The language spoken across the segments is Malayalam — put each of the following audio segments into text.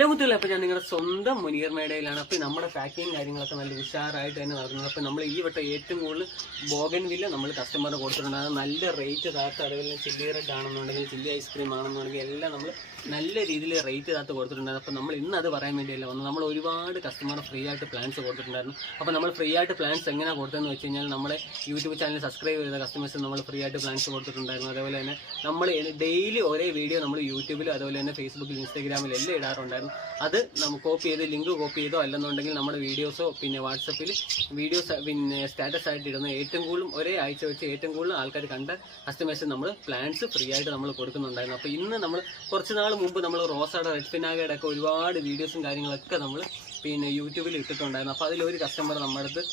ഹലോ മുത്തുകളെ, അപ്പോൾ ഞാൻ നിങ്ങളുടെ സ്വന്തം മുനീർ മേടയിലാണ്. അപ്പോൾ നമ്മുടെ പാക്കിങ് കാര്യങ്ങളൊക്കെ നല്ല ഉഷാറായിട്ട് തന്നെ നടക്കുന്നത്. അപ്പോൾ നമ്മൾ ഈ വട്ടം ഏറ്റവും കൂടുതൽ ബോഗൻവില്ല നമ്മൾ കസ്റ്റമറിന് കൊടുത്തിട്ടുണ്ടാകും. നല്ല റേറ്റ് താത്ത്, അതുപോലെ ചില്ലി റെഡ് ആണെന്നുണ്ടെങ്കിൽ ചില്ലി ഐസ്ക്രീം ആണെന്നുണ്ടെങ്കിൽ എല്ലാം നമ്മൾ നല്ല രീതിയിൽ റേറ്റ് താത്ത് കൊടുത്തിട്ടുണ്ടായിരുന്നു. അപ്പോൾ നമ്മൾ ഇന്ന് അത് പറയാൻ വേണ്ടിയല്ല വന്നത്. നമ്മൾ ഒരുപാട് കസ്റ്റമർ ഫ്രീ ആയിട്ട് പ്ലാൻസ് കൊടുത്തിട്ടുണ്ടായിരുന്നു. അപ്പോൾ നമ്മൾ ഫ്രീ ആയിട്ട് പ്ലാൻസ് എങ്ങനെയാണ് കൊടുത്തതെന്ന് വെച്ച് കഴിഞ്ഞാൽ നമ്മുടെ യൂട്യൂബ് ചാനൽ സബ്സ്ക്രൈബ് ചെയ്ത കസ്റ്റമേഴ്സ് നമ്മൾ ഫ്രീ ആയിട്ട് പ്ലാൻസ് കൊടുത്തിട്ടുണ്ടായിരുന്നു. അതേപോലെ തന്നെ നമ്മൾ ഡെയിലി ഒരേ വീഡിയോ നമ്മൾ യൂട്യൂബിലും അതുപോലെ തന്നെ ഫേസ്ബുക്കിൽ ഇൻസ്റ്റാഗ്രാമിൽ എല്ലാം ഇടാറുണ്ടായിരുന്നു. അത് നമുക്ക് കോപ്പി ചെയ്ത് ലിങ്ക് കോപ്പി ചെയ്തോ അല്ലെന്നുണ്ടെങ്കിൽ നമ്മുടെ വീഡിയോസോ പിന്നെ വാട്സപ്പിൽ വീഡിയോസ് പിന്നെ സ്റ്റാറ്റസ് ആയിട്ട് ഇടുന്ന ഏറ്റവും കൂടുതൽ ഒരേ ആഴ്ച വെച്ച് ഏറ്റവും കൂടുതൽ ആൾക്കാർ കണ്ട കസ്റ്റമേഴ്സ് നമ്മൾ പ്ലാൻസ് ഫ്രീ ആയിട്ട് നമ്മൾ കൊടുക്കുന്നുണ്ടായിരുന്നു. അപ്പോൾ ഇന്ന് നമ്മൾ കുറച്ച് നാൾ മുമ്പ് നമ്മൾ റോസായുടെ റെഡ് ഫിനാഗയുടെ ഒക്കെ ഒരുപാട് വീഡിയോസും കാര്യങ്ങളൊക്കെ നമ്മൾ പിന്നെ യൂട്യൂബിൽ ഇട്ടിട്ടുണ്ടായിരുന്നു. അപ്പോൾ അതിലൊരു കസ്റ്റമർ നമ്മുടെ അടുത്ത്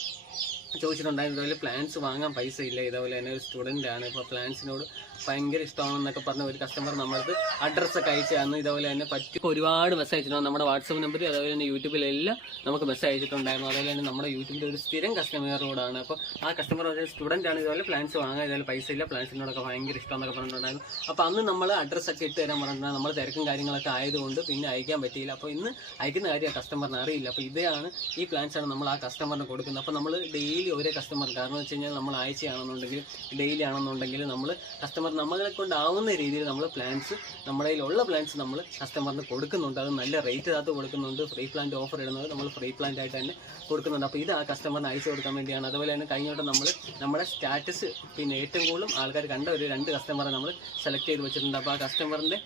ചോദിച്ചിട്ടുണ്ടായിരുന്നു, ഇതുപോലെ പ്ലാൻസ് വാങ്ങാൻ പൈസ ഇല്ല, ഇതേപോലെ തന്നെ ഒരു സ്റ്റുഡൻ്റ് ആണ്, ഇപ്പോൾ പ്ലാൻസിനോട് ഭയങ്കര ഇഷ്ടമാണെന്നൊക്കെ പറഞ്ഞ ഒരു കസ്റ്റമർ നമ്മളത് അഡ്രസ്സൊക്കെ അയച്ചു തന്നു. ഇതേപോലെ തന്നെ പറ്റി ഒരുപാട് മെസ്സേജ് അയച്ചിട്ടുണ്ട്. നമ്മുടെ വാട്സപ്പ് നമ്പർ അതുപോലെ തന്നെ യൂട്യൂബിലെല്ലാം നമുക്ക് മെസ്സേജ് അയച്ചിട്ടുണ്ടായിരുന്നു. അതുപോലെ തന്നെ നമ്മുടെ യൂട്യൂബിൻ്റെ ഒരു സ്ഥിരം കസ്റ്റമറോടാണ്. അപ്പോൾ ആ കസ്റ്റമർ ഒരു സ്റ്റുഡൻ്റ് ആണ്, ഇതുപോലെ പ്ലാൻസ് വാങ്ങാൻ ഇതുപോലെ പൈസ ഇല്ല, പ്ലാൻസിനോടൊക്കെ ഭയങ്കര ഇഷ്ടമെന്നൊക്കെ പറഞ്ഞിട്ടുണ്ടായിരുന്നു. അപ്പോൾ അന്ന് നമ്മൾ അഡ്രസ്സൊക്കെ ഇട്ട് തരാൻ പറഞ്ഞിട്ടുണ്ടായിരുന്നു. നമ്മൾ തിരക്കും കാര്യങ്ങളൊക്കെ ആയതുകൊണ്ട് പിന്നെ അയക്കാൻ പറ്റിയില്ല. അപ്പോൾ ഇന്ന് അയക്കുന്ന കാര്യം ആ കസ്റ്റമറിന് അറിയില്ല. അപ്പോൾ ഇതാണ് ഈ പ്ലാൻസാണ് നമ്മൾ ആ കസ്റ്റമറിന് കൊടുക്കുന്നത്. അപ്പോൾ നമ്മൾ ഡെയിലി ഒരേ കസ്റ്റമർ, കാരണം വെച്ച് കഴിഞ്ഞാൽ നമ്മൾ ആഴ്ചയാണെന്നുണ്ടെങ്കിൽ ഡെയിലി ആണെന്നുണ്ടെങ്കിൽ നമ്മൾ കസ്റ്റമർ നമ്മളെ കൊണ്ടാവുന്ന രീതിയിൽ നമ്മൾ പ്ലാൻസ് നമ്മുടെ കയ്യിലുള്ള പ്ലാൻസ് നമ്മൾ കസ്റ്റമറിന് കൊടുക്കുന്നുണ്ട്. അത് നല്ല റേറ്റ് താത്ത് കൊടുക്കുന്നുണ്ട്. ഫ്രീ പ്ലാന്റ് ഓഫർ ഇടുന്നത് നമ്മൾ ഫ്രീ പ്ലാന്റ് ആയിട്ട് തന്നെ കൊടുക്കുന്നുണ്ട്. അപ്പോൾ ഇത് ആ കസ്റ്റമറിന് അയച്ചു കൊടുക്കാൻ വേണ്ടിയാണ്. അതുപോലെ തന്നെ കഴിഞ്ഞോട്ട് നമ്മൾ നമ്മുടെ സ്റ്റാറ്റസ് പിന്നെ ഏറ്റവും കൂടുതൽ ആൾക്കാർ കണ്ട ഒരു 2 കസ്റ്റമറെ നമ്മൾ സെലക്ട് ചെയ്ത് വെച്ചിട്ടുണ്ട്. അപ്പോൾ ആ കസ്റ്റമറിൻ്റെ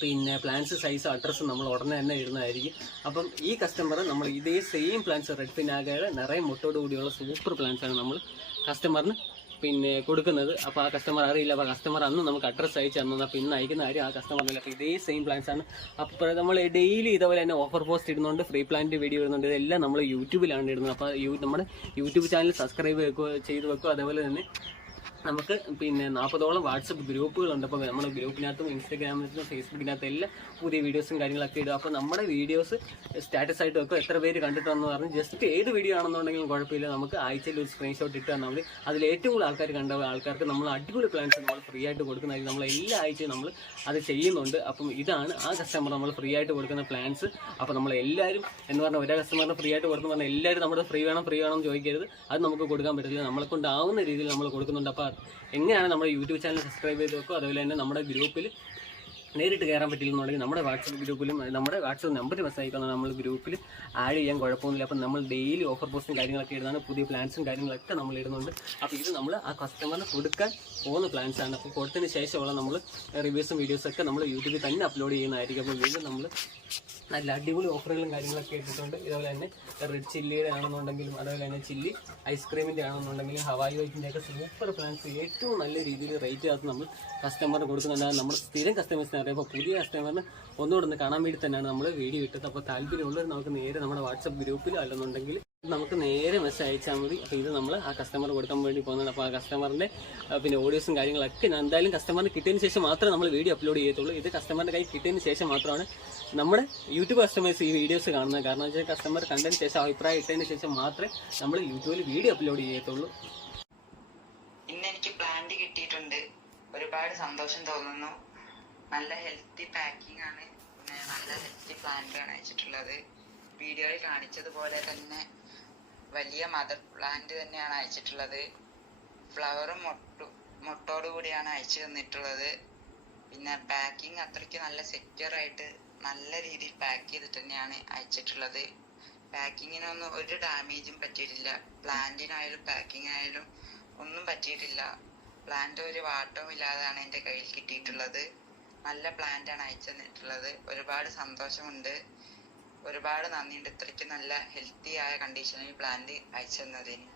പിന്നെ പ്ലാൻസ് സൈസ് അഡ്രസ്സ് നമ്മൾ ഉടനെ തന്നെ ഇടുന്നതായിരിക്കും. അപ്പം ഈ കസ്റ്റമർ നമ്മൾ ഇതേ സെയിം പ്ലാൻസ് റെഡ് ഫിനാഗയുടെ നിറയെ മുട്ടോട് കൂടിയുള്ള സൂപ്പർ പ്ലാൻസാണ് നമ്മൾ കസ്റ്റമറിന് പിന്നെ കൊടുക്കുന്നത്. അപ്പോൾ ആ കസ്റ്റമർ അറിയില്ല. അപ്പോൾ കസ്റ്റമർ അന്ന് നമുക്ക് അഡ്രസ്സ് അയച്ചു തന്നത്. അപ്പോൾ ഇന്ന് അയക്കുന്ന കാര്യം ആ കസ്റ്റമറില്ല. അപ്പോൾ ഇതേ സെയിം പ്ലാൻസ് ആണ്. അപ്പോൾ നമ്മൾ ഡെയിലി ഇതേപോലെ തന്നെ ഓഫർ പോസ്റ്റ് ഇടുന്നുണ്ട്, ഫ്രീ പ്ലാന്റ് വീഡിയോ ഇടുന്നുണ്ട്. ഇതെല്ലാം നമ്മൾ യൂട്യൂബിലാണ് ഇടുന്നത്. അപ്പോൾ നമ്മുടെ യൂട്യൂബ് ചാനൽ സബ്സ്ക്രൈബ് ചെയ്ത് വെക്കുക. അതേപോലെ തന്നെ നമുക്ക് പിന്നെ 40ഓളം വാട്സപ്പ് ഗ്രൂപ്പുകളുണ്ട്. അപ്പോൾ നമ്മുടെ ഗ്രൂപ്പിനകത്തും ഇൻസ്റ്റാഗ്രാമിനകത്തും ഫേസ്ബുക്കിനകത്തും എല്ലാം പുതിയ വീഡിയോസും കാര്യങ്ങളൊക്കെ ഇടും. അപ്പോൾ നമ്മുടെ വീഡിയോസ് സ്റ്റാറ്റസ് ആയിട്ട് വെക്കും. എത്ര പേര് കണ്ടിട്ടുണ്ടെന്ന് പറഞ്ഞ് ജസ്റ്റ് ഏത് വീഡിയോ ആണെന്നുണ്ടെങ്കിലും കുഴപ്പമില്ല, നമുക്ക് ആഴ്ചയിൽ ഒരു സ്ക്രീൻഷോട്ട് ഇട്ട് തന്നാൽ മതി. അതിൽ ഏറ്റവും കൂടുതൽ ആൾക്കാർ കണ്ട ആൾക്കാർക്ക് നമ്മൾ അടിപൊളി പ്ലാൻസ് നമ്മൾ ഫ്രീ ആയിട്ട് കൊടുക്കുന്നതായിരിക്കും. നമ്മൾ എല്ലാ ആഴ്ചയും നമ്മൾ അത് ചെയ്യുന്നുണ്ട്. അപ്പം ഇതാണ് ആ കസ്റ്റമർ നമ്മൾ ഫ്രീ ആയിട്ട് കൊടുക്കുന്ന പ്ലാൻസ്. അപ്പോൾ നമ്മൾ എല്ലാവരും എന്ന് പറഞ്ഞാൽ ഒരേ കസ്റ്റമറിന് ഫ്രീ ആയിട്ട് കൊടുക്കുന്ന പറഞ്ഞാൽ എല്ലാവരും നമ്മുടെ ഫ്രീ വേണം എന്ന് ചോദിക്കരുത്. അത് നമുക്ക് കൊടുക്കാൻ പറ്റില്ല. നമ്മളെ കൊണ്ടാവുന്ന രീതിയിൽ നമ്മൾ കൊടുക്കുന്നുണ്ട്. അപ്പോൾ എങ്ങനെയാണ് നമ്മുടെ യൂട്യൂബ് ചാനൽ സബ്സ്ക്രൈബ് ചെയ്ത് വെക്കും. അതുപോലെ തന്നെ നമ്മുടെ ഗ്രൂപ്പിൽ നേരിട്ട് കയറാൻ പറ്റില്ലെന്നുണ്ടെങ്കിൽ നമ്മുടെ വാട്സപ്പ് ഗ്രൂപ്പിലും നമ്മുടെ വാട്സപ്പ് നമ്പർ മെസ്സേജ് അയക്കണം. നമ്മൾ ഗ്രൂപ്പിൽ ആഡ് ചെയ്യാൻ കുഴപ്പമൊന്നുമില്ല. അപ്പം നമ്മൾ ഡെയിലി ഓഫർ പോസ്റ്റും കാര്യങ്ങളൊക്കെ ഇടുന്നതാണ്. പുതിയ പ്ലാൻസും കാര്യങ്ങളൊക്കെ നമ്മൾ ഇടുന്നുണ്ട്. അപ്പോൾ ഇത് നമ്മൾ ആ കസ്റ്റമറിന് കൊടുക്കാൻ പോകുന്ന പ്ലാൻസാണ്. അപ്പോൾ കൊടുത്തതിന് ശേഷമുള്ള നമ്മൾ റിവ്യൂസും വീഡിയോസൊക്കെ നമ്മൾ യൂട്യൂബിൽ തന്നെ അപ്ലോഡ് ചെയ്യുന്നതായിരിക്കും. അപ്പോൾ വീണ്ടും നമ്മൾ നല്ല അടിപൊളി ഓഫറുകളും കാര്യങ്ങളൊക്കെ ഇട്ടിട്ടുണ്ട്. ഇതുപോലെ തന്നെ റെഡ് ചില്ലിയുടെ ആണെന്നുണ്ടെങ്കിലും അതുപോലെ തന്നെ ചില്ലി ഐസ്ക്രീമിൻ്റെ ആണെന്നുണ്ടെങ്കിലും ഹവായി വൈറ്റിൻ്റെ ഒക്കെ സൂപ്പർ പ്ലാൻസ് ഏറ്റവും നല്ല രീതിയിൽ റേറ്റ് ആയിട്ട് നമ്മൾ കസ്റ്റമറിന് കൊടുക്കുന്നുണ്ട്. നമ്മുടെ സ്ഥിരം കസ്റ്റമേഴ്സിനെ അറിയാം. പുതിയ കസ്റ്റമറിന് ഒന്നുകൂടെ ഒന്ന് കാണാൻ വേണ്ടി തന്നെയാണ് നമ്മൾ വീഡിയോ ഇട്ടത്. അപ്പോൾ താല്പര്യമുള്ളവർ നമുക്ക് നേരെ നമ്മുടെ വാട്സപ്പ് ഗ്രൂപ്പിലോ അല്ലെന്നുണ്ടെങ്കിൽ നമുക്ക് നേരെ മെസ്സേജ് അയച്ചാൽ മതി. അപ്പോൾ ഇത് നമ്മൾ ആ കസ്റ്റമർ കൊടുക്കാൻ വേണ്ടി പോകുന്നത്. അപ്പോൾ ആ കസ്റ്റമറിൻ്റെ പിന്നെ ഓഡിയോസും കാര്യങ്ങളൊക്കെ ഞാൻ എന്തായാലും കസ്റ്റമറിന് കിട്ടിയതിന് ശേഷം മാത്രമേ നമ്മൾ വീഡിയോ അപ്ലോഡ് ചെയ്യത്തുള്ളൂ. ഇത് കസ്റ്റമറിൻ്റെ കൈ കിട്ടിയതിന് ശേഷം മാത്രമാണ് നമ്മുടെ യൂട്യൂബ് കസ്റ്റമേഴ്സ് ഈ വീഡിയോസ് കാണുന്നത്. കാരണം വെച്ചാൽ കസ്റ്റമർ കണ്ടതിന് ശേഷം അഭിപ്രായം ഇട്ടതിന് ശേഷം മാത്രമേ നമ്മൾ യൂട്യൂബിൽ വീഡിയോ അപ്ലോഡ് ചെയ്യത്തുള്ളൂ. ഇന്ന് എനിക്ക് പ്ലാന്റ് കിട്ടിയിട്ടുണ്ട്. ഒരുപാട് സന്തോഷം തോന്നുന്നു. നല്ല ഹെൽത്തി പാക്കിംഗ് ആണ്. പിന്നെ നല്ല ഹെൽത്തി പ്ലാന്റ് ആണ് അയച്ചിട്ടുള്ളത്. വീഡിയോയിൽ കാണിച്ചതുപോലെ തന്നെ വലിയ മദർ പ്ലാന്റ് തന്നെയാണ് അയച്ചിട്ടുള്ളത്. ഫ്ലവറും മൊട്ടോട് കൂടിയാണ് അയച്ചു തന്നിട്ടുള്ളത്. പിന്നെ പാക്കിംഗ് അത്രയ്ക്ക് നല്ല സെക്യൂർ ആയിട്ട് നല്ല രീതിയിൽ പാക്ക് ചെയ്തിട്ട് തന്നെയാണ് അയച്ചിട്ടുള്ളത്. പാക്കിങ്ങിനൊന്നും ഒരു ഡാമേജും പറ്റിയിട്ടില്ല. പ്ലാന്റിനായാലും പാക്കിംഗ് ആയാലും ഒന്നും പറ്റിയിട്ടില്ല. പ്ലാന്റ് ഒരു വാട്ടവും ഇല്ലാതാണ് എൻ്റെ കയ്യിൽ കിട്ടിയിട്ടുള്ളത്. നല്ല പ്ലാന്റ് ആണ് അയച്ചു തന്നിട്ടുള്ളത്. ഒരുപാട് സന്തോഷമുണ്ട്. ഒരുപാട് നന്ദിയുണ്ട് ഇത്രയ്ക്ക് നല്ല ഹെൽത്തി ആയ കണ്ടീഷനിൽ പ്ലാന്റ് അയച്ചു തന്നതിന്.